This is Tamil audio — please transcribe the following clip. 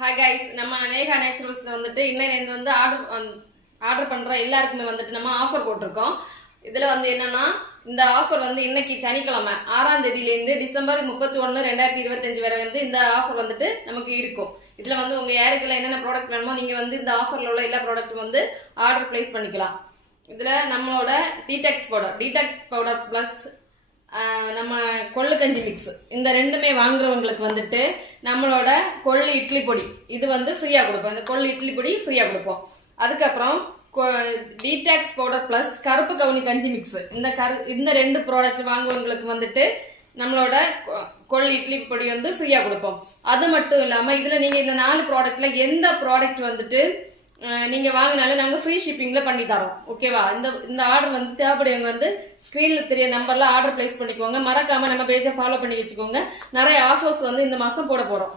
ஹாய் கைஸ், நம்ம நேஹா நேச்சுரல்ஸ்ல வந்துட்டு இன்னையிலேருந்து வந்து ஆர்டர் பண்ற எல்லாருக்குமே வந்துட்டு நம்ம ஆஃபர் போட்டிருக்கோம். இதுல வந்து என்னன்னா, இந்த ஆஃபர் வந்து இன்னைக்கு சனிக்கிழமை 6ஆம் தேதியிலேருந்து டிசம்பர் 31, 2025 வரை வந்து இந்த ஆஃபர் வந்துட்டு நமக்கு இருக்கும். இதுல வந்து உங்க யாருக்குள்ள என்னென்ன ப்ராடக்ட் வேணுமோ நீங்க வந்து இந்த ஆஃபர்ல உள்ள எல்லா ப்ராடக்ட்டும் வந்து ஆர்டர் பிளேஸ் பண்ணிக்கலாம். இதுல நம்மளோட டீடாக்ஸ் பவுடர் பிளஸ் நம்ம கொள்ளு கஞ்சி மிக்ஸ் இந்த ரெண்டுமே வாங்குறவங்களுக்கு வந்துட்டு நம்மளோட கொள்ளு இட்லி பொடி இது வந்து ஃப்ரீயாக கொடுப்போம். இந்த கொள்ளு இட்லி பொடி ஃப்ரீயாக கொடுப்போம். அதுக்கப்புறம் டீடாக்ஸ் பவுடர் ப்ளஸ் கருப்பு கவுனி கஞ்சி மிக்ஸ் இந்த ரெண்டு ப்ராடக்ட் வாங்குவவங்களுக்கு வந்துட்டு நம்மளோட கொள்ளு இட்லி பொடி வந்து ஃப்ரீயாக கொடுப்போம். அது மட்டும் இல்லாமல் இதில் நீங்கள் இந்த 4 ப்ராடக்டில் எந்த ப்ராடக்ட் வந்துட்டு நீங்கள் வாங்கினாலும் நாங்கள் ஃப்ரீ ஷிப்பிங்கில் பண்ணி தரோம். ஓகேவா? இந்த ஆர்டர் வந்து தேவைப்படுவங்க வந்து ஸ்க்ரீனில் தெரிய நம்பரில் ஆர்டர் பிளேஸ் பண்ணிக்கோங்க. மறக்காமல் நம்ம பேஜை ஃபாலோ பண்ணி வச்சுக்கோங்க. நிறைய ஆஃபர்ஸ் வந்து இந்த மாதம் போட போகிறோம்.